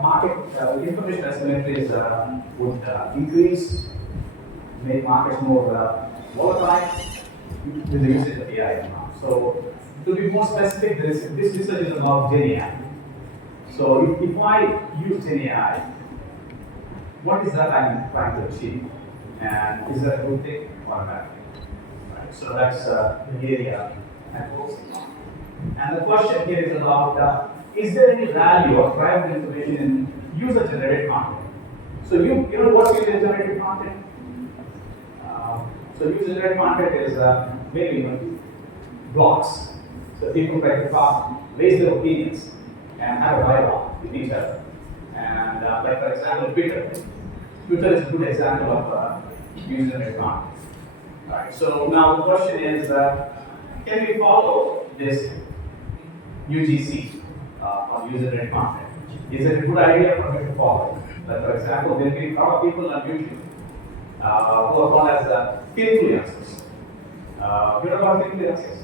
Market information asymmetries would increase, make markets more volatile with the usage of AI. So, to be more specific, this research is about GenAI. So, if I use GenAI, what is that I'm trying to achieve? And is that a good thing or a bad thing? Right. So, that's the area I'm focusing on. And the question here is about is there any value or private information in user-generated content? So you know what's user-generated content? So user-generated content is maybe blogs. So people try to talk, raise their opinions, and have a dialogue with each other. And like for example, Twitter. Twitter is a good example of user-generated content. Right. So now the question is, can we follow this UGC on user-generated content? Is it a good idea for me to follow? Like for example, there will be a lot of people on YouTube who are called as influencers. You know about influencers?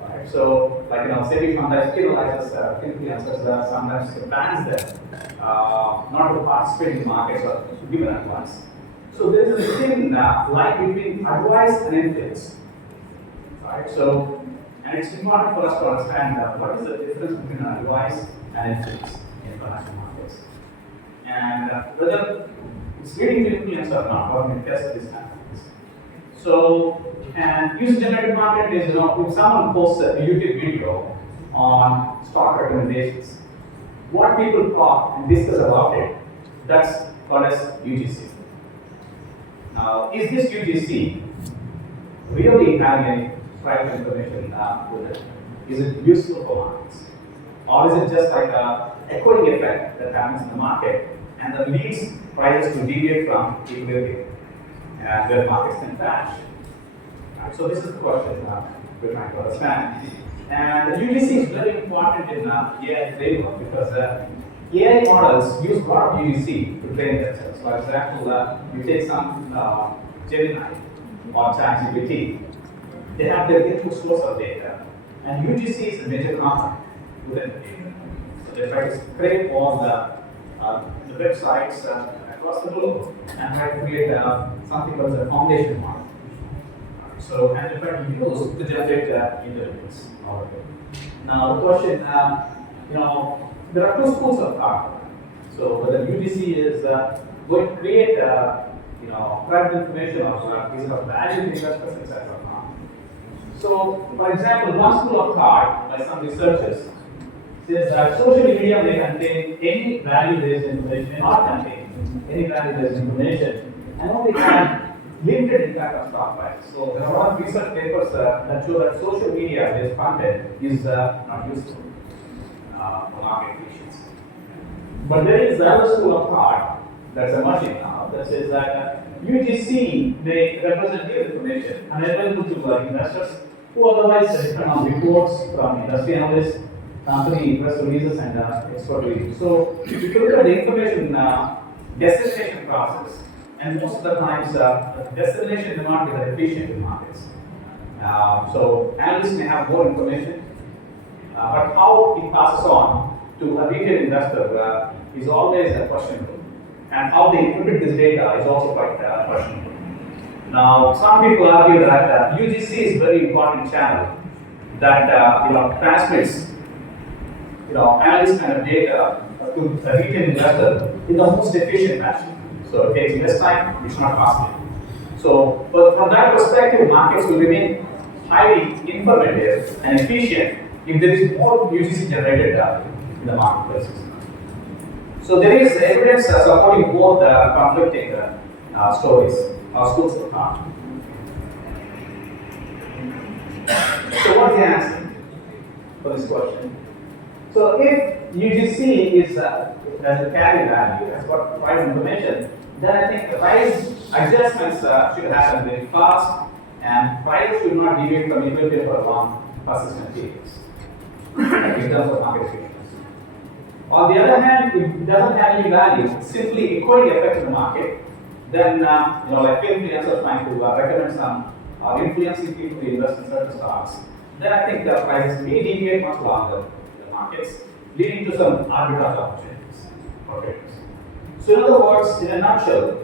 Right. So, like SEBI sometimes penalizes influencers, sometimes bans them not to participate in markets or to give an advice. So there is a thin line between advice and influence. Right. So, and it's important for us to understand what is the difference between advice and influence in financial markets. And whether it's leading to influence or not, or we test this happens. So, and user-generated content is, if someone posts a YouTube video on stock recommendations, what people talk and discuss about it, that's called as UGC. Now, is this UGC really having any private information with it? Is it useful for markets? Or is it just like a echoing effect that happens in the market and that leads prices to deviate from equilibrium and where markets can crash? Right, so this is the question we're trying to understand. And UGC is very important in AI framework because AI models use a lot of UGC to train themselves. For example, you take some Gemini or ChatGPT, they have their input source of data, and UGC is a major component within the data. So they try to scrape all the websites across the globe and try to create something called a foundation model. So, and they try to use to generate intelligence. Now the question, there are two schools of thought. So whether UGC is going to create, private information or is it of value to investors, etc. So, for example, one school of thought by some researchers says that social media may contain any value-based information, may not contain any value-based information, and only have limited impact on stock price. So, there are a lot of research papers that show that social media-based content is not useful for market efficiency. But there is another school of thought that's emerging now that says that UGC may represent new information and available to investors who otherwise depend on reports from industry analysts, company press releases, and expert reviews. So, if you look at the information dissemination process, and most of the times the dissemination may not be that efficient in markets. So, analysts may have more information, but how it passes on to a retail investor is always questionable. And how they interpret this data is also quite questionable. Now, some people argue that UGC is a very important channel that transmits analyst kind of data to a retail investor in the most efficient fashion. So it takes less time, it's not costly. So, but from that perspective, markets will remain highly informative and efficient if there is more UGC generated in the marketplaces. So there is evidence supporting both conflicting stories or schools of thought. So what's the answer for this question? So if UGC is has a carry value, has got right information, then I think the price adjustments should happen very fast, and price should not deviate from equilibrium for long persistent periods in terms of market efficiency. On the other hand, if it doesn't have any value, simply equally affects the market, then like influencers trying to recommend some or influencing people to invest in certain stocks, then I think the prices may deviate much longer in the markets, leading to some arbitrage opportunities for traders. So in other words, in a nutshell,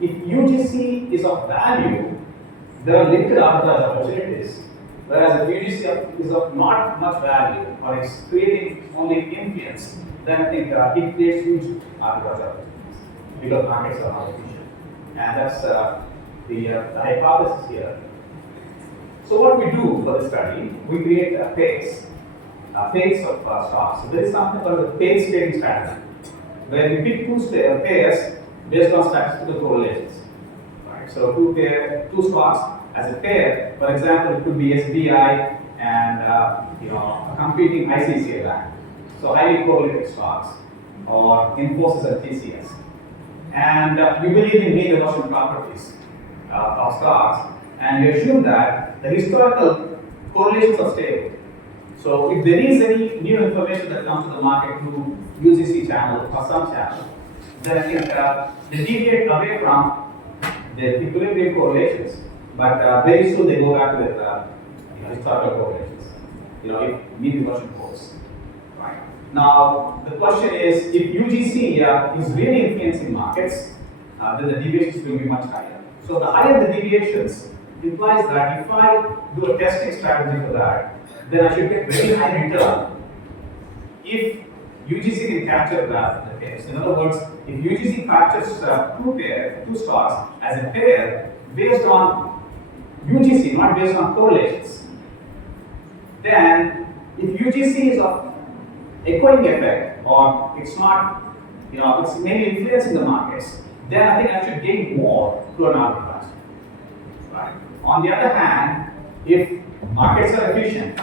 if UGC is of value, there are limited arbitrage opportunities, whereas if UGC is of not much value or it's creating only influence, then I think it creates huge arbitrage opportunities because markets are not efficient. And that's the hypothesis here. So what we do for the study, we create pairs of stocks. So there is something called the pair trading strategy, where we pick two pairs based on statistical correlations. Right? So two stocks as a pair. For example, it could be SBI and a competing ICICI Bank. So highly correlated stocks, or Infosys and TCS. And we believe in mean reversion properties of stocks, and we assume that the historical correlations are stable. So if there is any new information that comes to the market through UGC channel or some channel, then I think they deviate away from the equilibrium correlations, but very soon they go back to their historical correlations. If mean reversion holds. Right. Now the question is, if UGC is really influencing markets, then the deviations will be much higher. So the higher the deviations implies that if I do a testing strategy for that, then I should get very high return if UGC can capture the pairs. In other words, if UGC captures two stocks as a pair based on UGC, not based on correlations, then if UGC is of echoing effect, or it's not, it's mainly influencing the markets, then I think I should gain more through an arbitrage. Right? On the other hand, if markets are efficient,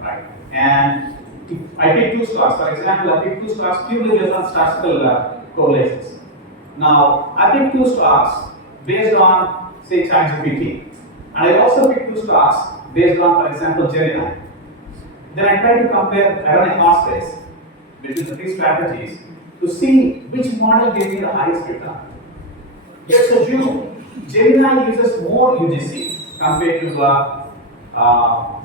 right, and if I pick two stocks, for example, I pick two stocks purely based on statistical correlations. Now, I pick two stocks based on, say, ChatGPT, and I also pick two stocks based on, for example, Gemini. Then I try to compare, I run a cost base between the three strategies to see which model gives me the highest return. Let's assume Gemini uses more UGC compared to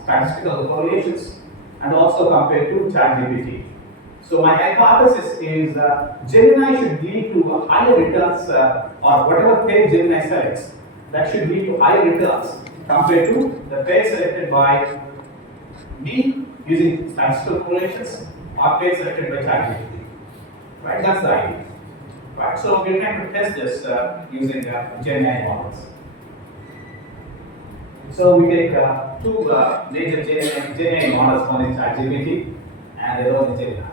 statistical correlations and also compared to ChatGPT. So my hypothesis is Gemini should lead to higher returns, or whatever pair Gemini selects, that should lead to higher returns compared to the pair selected by me using statistical correlations or pair selected by ChatGPT. Right, that's the idea. Right, so we're trying to test this using Gemini models. So we take two major Gemini models, one is ChatGPT and the other is Gemini.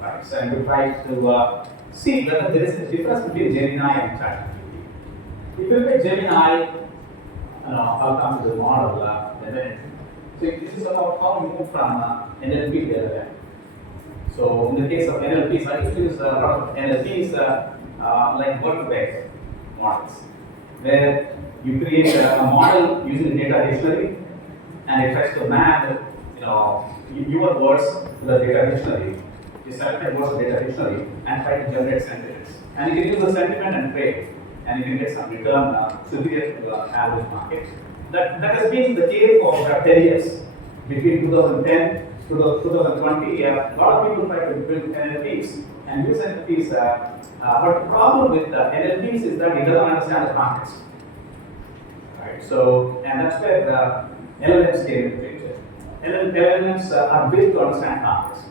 Right, so and we try to see whether there is a difference between Gemini and ChatGPT. If you look at Gemini, I'll come to the model in a minute. So this is about how we move from NLP to LLM. So in the case of NLPs, I used to use a lot of NLPs like work-based models, where you create a model using data dictionary, and it tries to map, your words to the data dictionary. You select words to the data dictionary and try to generate sentiments. And you can use the sentiment and trade, and you can get some return superior to the average market. That has been the case for 10 years. Between 2010 to 2020, a lot of people try to build NLPs and use NLPs. But the problem with NLPs is that it doesn't understand the context. Right. So, and that's where the LLMs came into the picture. LLMs are built to understand context.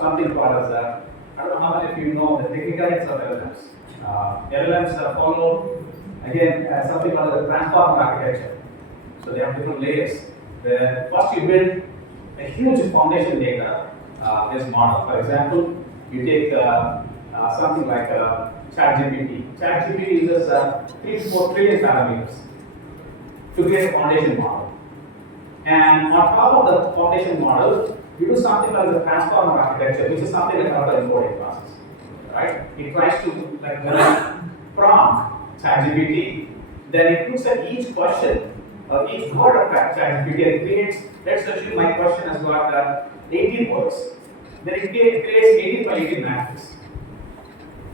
Something called as I don't know how many of you know the technicalities of LLMs. LLMs follow again something called the transformer architecture. So they have different layers. Where first you build a huge foundation data based model. For example, you take something like ChatGPT. ChatGPT uses 3 to 4 trillion parameters to create a foundation model. And on top of the foundation model, you do something like the transformer architecture, which is something like another encoding process. Right? It tries to prompt ChatGPT, then it looks at each question or each word of ChatGPT and creates, let's assume my question has got 18 words. Then it creates 18 by 18 matrices.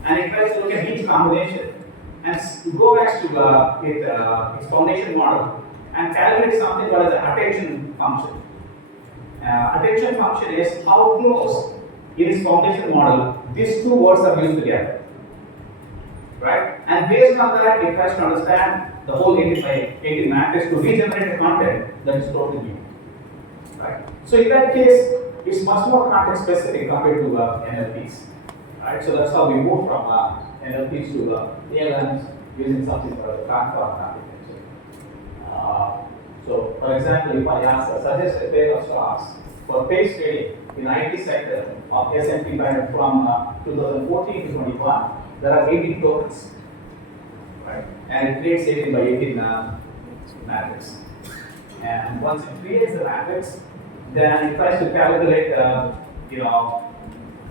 And it tries to look at each combination and go back to its foundation model and calculate something called as the attention function. Attention function is how close in its foundation model these two words are used together, right? And based on that, it tries to understand the whole 80 matrix to regenerate a content that is totally new, right? So in that case, it's much more context specific compared to NLPs, right? So that's how we move from NLPs to ALMs using something called transform architecture. So, for example, if I suggest a pair of stocks for pace trading in the IT sector of S&P 500 from 2014 to 21, there are 18 tokens, right? And it creates 18 by 18 matrix. And once it creates the matrix, then it tries to calculate,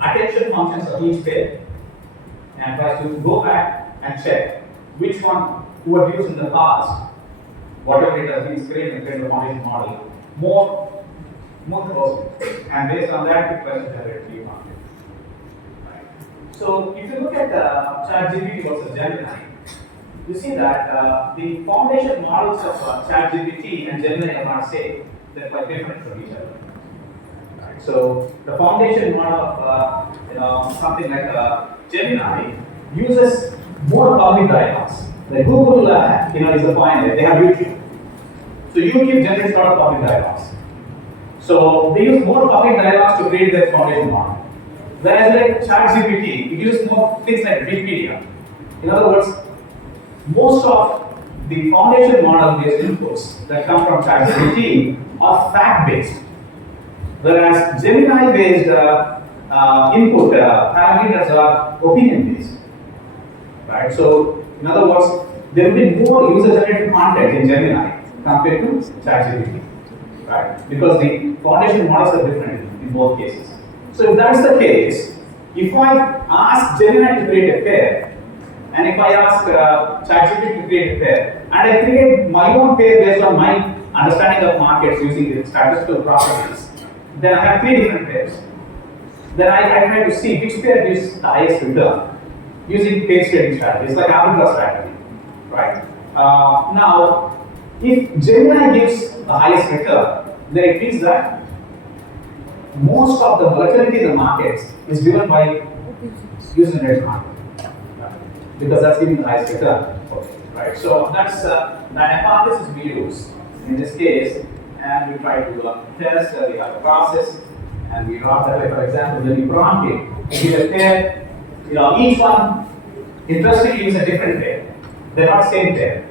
attention functions of each pair, and tries to go back and check which one who have used in the past, whatever it has been created and create the foundation model more closely, and based on that, it tries to generate new content. Right. So if you look at ChatGPT versus Gemini, you see that the foundation models of ChatGPT and Gemini are not same; they're quite different from each other. Right. So the foundation model of something like Gemini uses more public dialogues. Like Google, is a point. They have YouTube. So YouTube generates a lot of public dialogues. So they use more public dialogues to create their foundation model. Whereas like ChatGPT, it uses more things like Wikipedia. In other words, most of the foundation model-based inputs that come from ChatGPT are fact-based, whereas Gemini-based input parameters are opinion-based. Right? So, in other words, there will be more user-generated content in Gemini compared to ChatGPT, right? Because the foundation models are different in both cases. So, if that's the case, if I ask Gemini to create a pair, and if I ask ChatGPT to create a pair, and I create my own pair based on my understanding of markets using the statistical properties, then I have 3 different pairs. Then I try to see which pair gives the highest return using pair trading strategies like arbitrage strategy, right? Now, if Gemini gives the highest return, then it means that most of the volatility in the markets is driven by user-generated content, because that's giving the highest return, right? So that's the hypothesis we use in this case, and we try to test the process, and we draw that way. For example, when we prompt it, we give a pair. Each one interestingly is a different pair. They're not same pair.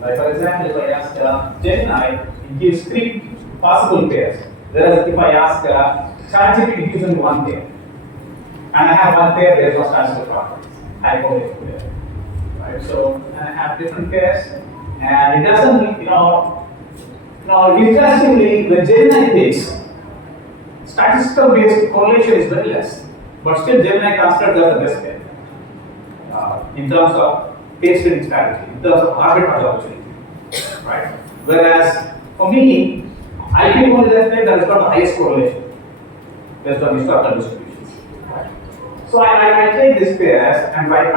Like for example, if I ask Gemini, it gives 3 possible pairs. Whereas if I ask ChatGPT, it gives only 1 pair. And I have 1 pair based on statistical properties. Hypothetical pair. Right? So and I have different pairs, and it doesn't, interestingly, when Gemini picks, statistical based correlation is very less. But still, Gemini considers that the best pair in terms of pair trading strategy, in terms of arbitrage opportunity, right? Whereas for me, I pick only that pair that has got the highest correlation based on historical distributions. Right? So I take these pairs and try to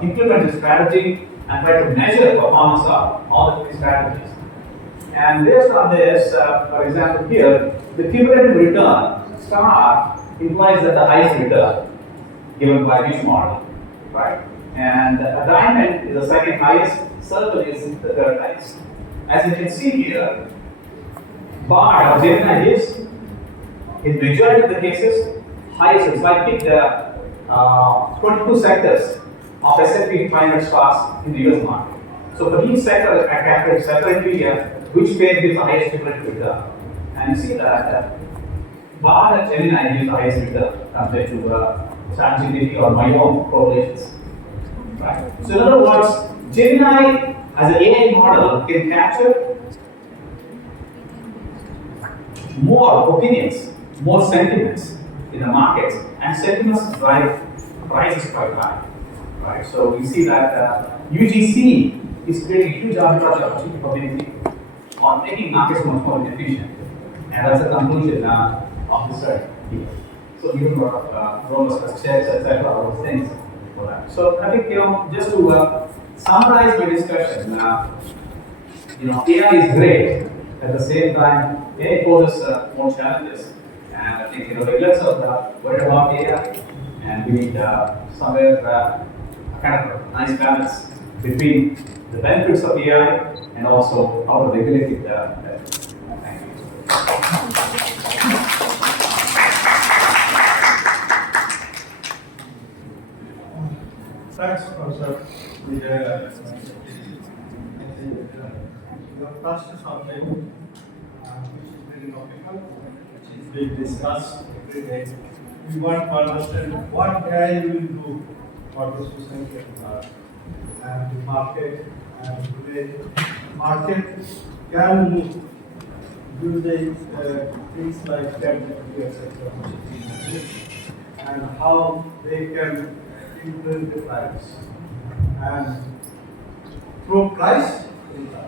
implement the strategy and try to measure the performance of all the 3 strategies. And based on this, for example, here the cumulative return star implies that the highest return given by each model, right? And a diamond is the second highest, circle is the third highest. As you can see here, bar or Gemini gives, in majority of the cases, highest. So I picked 22 sectors of S&P 500 stocks in the US market. So for each sector, I calculate separately which pair gives the highest cumulative return. And you see that bar and Gemini gives the highest return compared to ChatGPT or my own correlations. Right? So in other words, Gemini as an AI model can capture more opinions, more sentiments in the markets, and sentiments drive prices quite high. Right? So we see that UGC is creating a huge arbitrage opportunity for many people on making markets much more efficient. And that's the conclusion of the study here. So even roller shares, etc., all those things for that. So I think just to summarize my discussion, AI is great At the same time, AI poses more challenges, and I think regulators are worried about AI, and we need somewhere a kind of a nice balance between the benefits of AI and also how to regulate it better. Thank you. Thanks, Professor Vijaya. You have touched something which is very topical, which is being discussed every day. We want to understand what AI will do for the society at large and the market, and today market can move using things like ChatGPT, etc., and how they can influence the price and through price in price.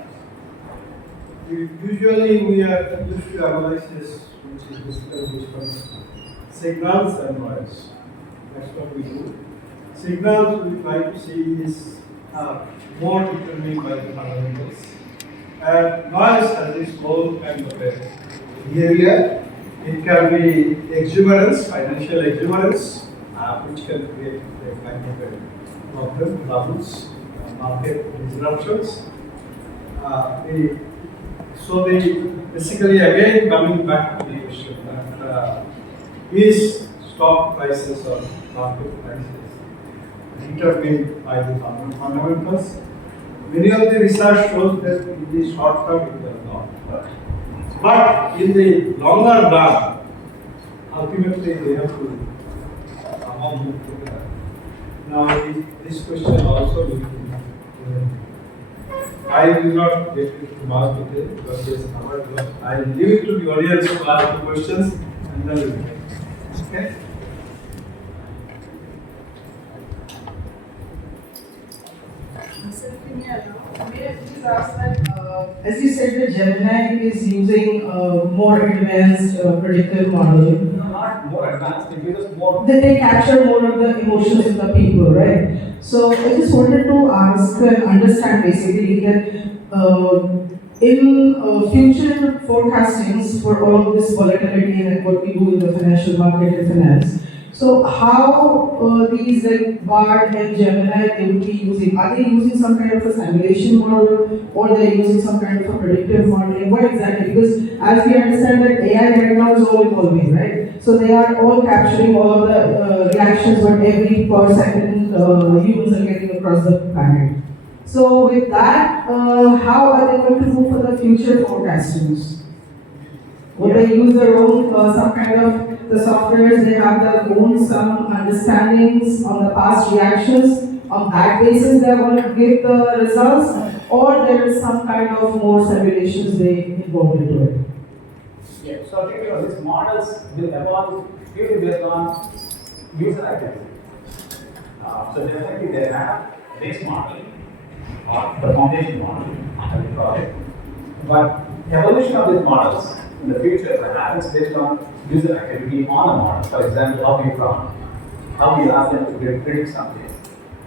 Usually we are used to analysis, which is basically based on signals and noise. That's what we do. Signals we try to see is more determined by the fundamentals. And noise has its own kind of a behavior. It can be exuberance, financial exuberance, which can create a kind of a problems, market disruptions. Basically again coming back to the question that is stock prices or market prices determined by the fundamentals? Many of the research shows that in the short term it does not. But in the longer run, ultimately they have to all move together. Now this question also will be I will not get into much detail because there is covered. I will leave it to the audience to ask the questions and then we will take. Okay? As you said, the Gemini is using more advanced predictive model. No, not more advanced, it gives us more. They capture more of the emotions of the people, right? So I just wanted to ask and understand basically that in future forecastings for all of this volatility and what we do in the financial market and finance, so how these like BARD and Gemini they would be using? Are they using some kind of a simulation model or they're using some kind of a predictive modeling? What exactly? Because as we understand that AI right now is all evolving, right? So they are all capturing all the reactions what every per second humans are getting across the planet. So with that, how are they going to do for the future forecastings? Will they use their own some kind of the softwares? They have their own some understandings on the past reactions. On that basis, they are going to give the results, or there is some kind of more simulations they involved into it. Yeah. So I think these models will evolve purely based on user activity. So definitely they have base model or the foundation model as we call it. But evolution of these models in the future happens based on user activity on a model. For example, how we ask them to predict something,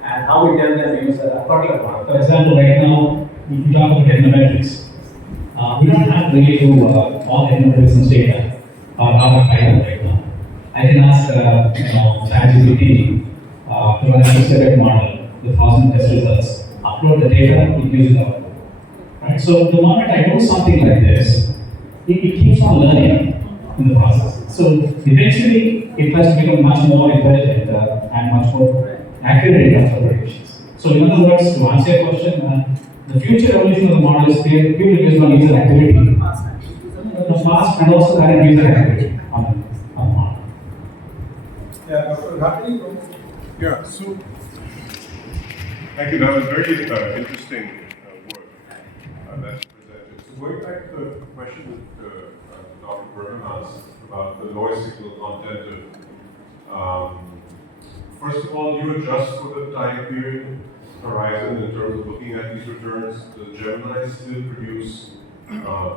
and how we tell them to use a particular model. For example, right now, if you talk about econometrics, we don't have really to all econometrics data or how to find right now. I can ask ChatGPT to run a specific model with 1,000 test results, upload the data, it gives it out. Right? So the moment I do something like this, it keeps on learning in the process. So eventually, it has to become much more intelligent and much more accurate in terms of predictions. So in other words, to answer your question, the future evolution of the model is purely based on user activity. The past and also current user activity on the model. Yeah, Dr. Ghati? Yeah, so thank you. That was very interesting work that's presented. So going back to the question that Dr. Barman asked about the noise signal content of, first of all, you adjust for the time period horizon in terms of looking at these returns. The Gemini still produce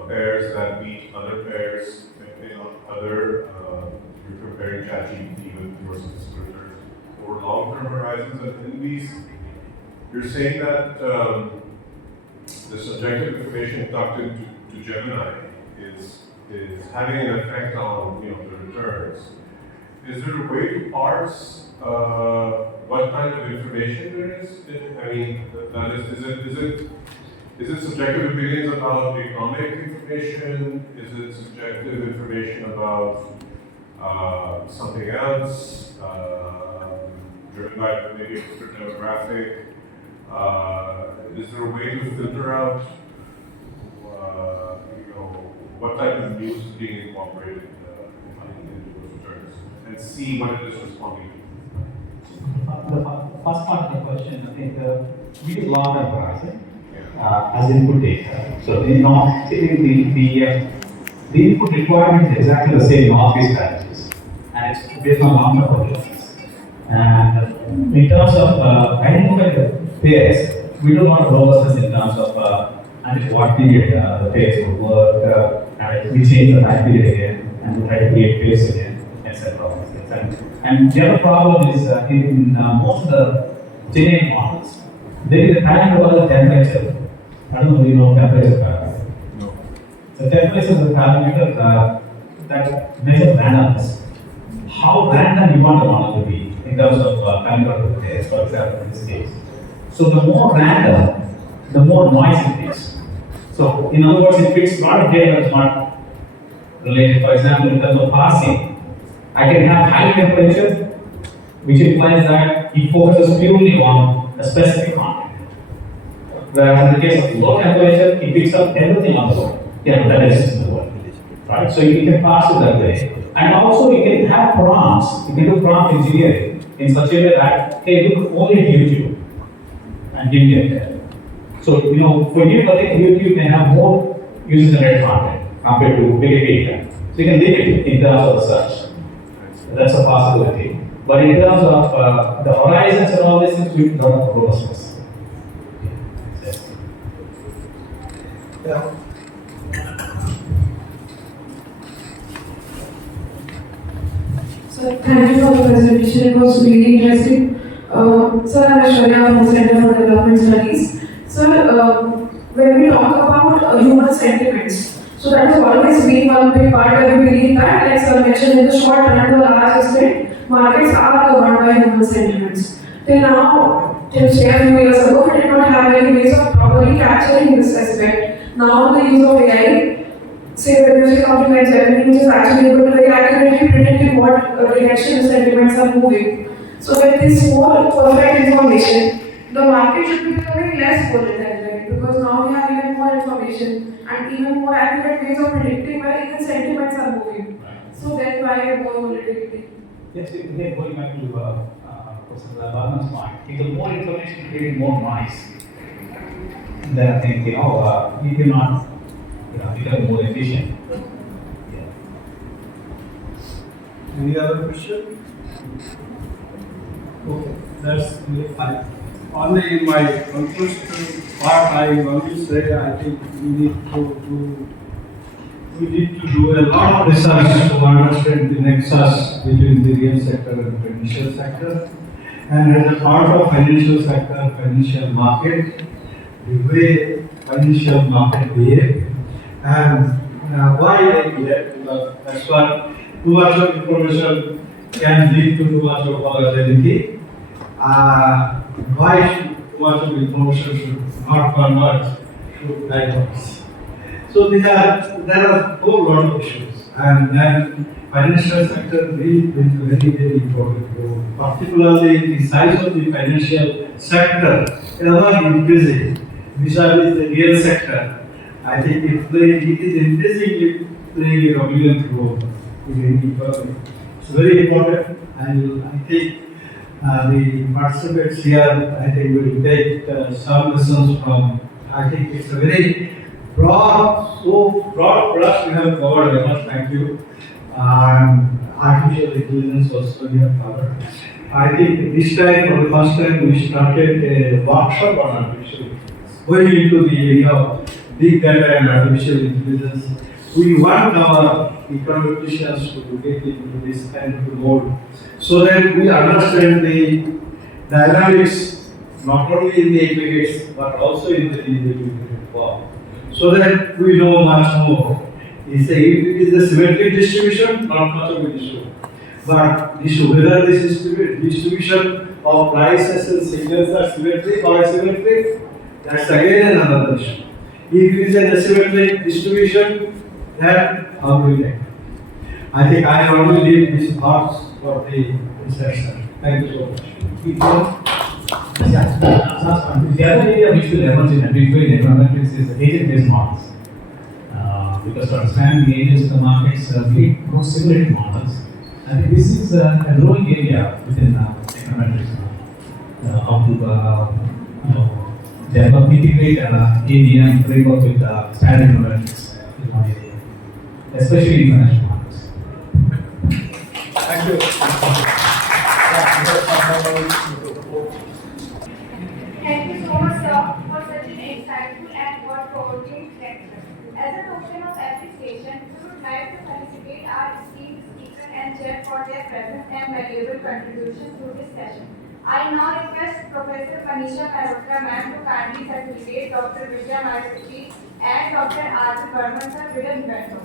pairs that beat other pairs in other, you're comparing ChatGPT with versus returns over long-term horizons. And in these, you're saying that the subjective information tucked into Gemini is having an effect on the returns. Is there a way to parse what kind of information there is? I mean, that is it subjective opinions about economic information? Is it subjective information about something else, driven by maybe a certain demographic? Is there a way to filter out, what type of news is being incorporated in those returns, and see what it is responding to? The first part of the question, I think, we use long-term horizon as input data. So, the input requirement is exactly the same in all these strategies, and it's based on long-term projections. And in terms of identifying the pairs, we do not robustness in terms of and what period the pairs will work, and we change the time period again, and we try to create pairs again, etc. And the other problem is in most of the generic models, there is a time called the temperature. I don't know if you know temperature parameter. No. So temperature is a parameter that measures randomness. How random you want the model to be in terms of coming out of the pairs, for example, in this case. So the more random, the more noise it makes. So in other words, it fits a lot of data that's not related. For example, in terms of parsing, I can have high temperature, which implies that it focuses purely on a specific content. Whereas in the case of low temperature, it picks up everything on the world, that exists in the world. Right? So you can parse it that way. And also you can have prompts, you can do prompt engineering in such a way that, hey, look only at YouTube and give me a test. So, for you, I think YouTube can have more user-generated content compared to Wikipedia. So you can limit it in terms of the search. That's a possibility. But in terms of the horizons and all this, we don't have robustness. Yeah. So thank you for the presentation. It was really interesting. Sir, I'm Aishwarya from the Center for Development Studies. Sir, when we talk about human sentiments, so that has always been one big part where we believe that, like sir mentioned, in the short run to a large extent, markets are governed by human sentiments. Till now, till a few years ago, we did not have any ways of properly capturing this aspect. Now, the use of AI, say when using something like Gemini, which is actually able to very accurately predict in what direction the sentiments are moving. So with this more perfect information, the market should be becoming less volatile, because now we have even more information and even more accurate ways of predicting where even sentiments are moving. So then why more volatility? Yes, again, going back to Professor Barman's point, if the more information creating more noise, then I think you cannot become more efficient. Yeah. Any other question? Okay, that's really fine. Only in my conclusion part, I only say I think we need to do a lot of research to understand the nexus between the real sector and the financial sector. And as a part of financial sector, financial market, the way financial market behave, and why they behave, because that's what too much of information can lead to too much of volatility. Why should too much of information should not convert to diamonds? So there are a whole lot of issues, and then financial sector really plays a very, very important role. Particularly the size of the financial sector ever increasing vis-a-vis the real sector. I think it is increasingly playing a dominant role in the economy. It's very important, and I think the participants here, I think, will take some lessons from. I think it's a very broad brush we have covered. I must thank you. Artificial intelligence also we have covered. I think this time, for the first time, we started a workshop on artificial intelligence, going into the area of big data and artificial intelligence. We want our econometricians to get into this kind of mode, so that we understand the dynamics not only in the aggregates but also in the individual form, so that we know much more He say if it is the symmetric distribution, not much of an issue. But whether this distribution of prices and signals are symmetric or asymmetric, that's again another issue. If it is an asymmetric distribution, then how do we take? I think I already leave these thoughts for the session. Thank you so much. Yeah. The other area which will emerge in a big way in econometrics is the agent-based models. Because to understand the agents of the markets, we need more simulated models. I think this is a growing area within econometrics. How to develop, integrate ABM framework with standard econometrics is one area, especially in financial markets. Thank you. Thank you so much, sir, for such an insightful and thought-provoking lecture. As a token of appreciation, we would like to felicitate our esteemed speaker and chair for their presence and valuable contributions to this session. I now request Professor Manisha Mehrotra ma'am to kindly facilitate Dr. Vijaya Marisetty and Dr. Barman sir with an event.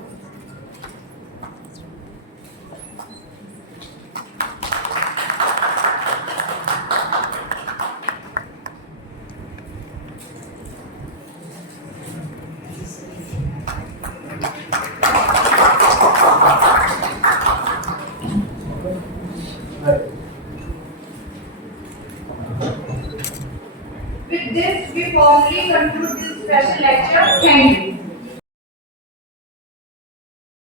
With this, we formally conclude this special lecture. Thank you.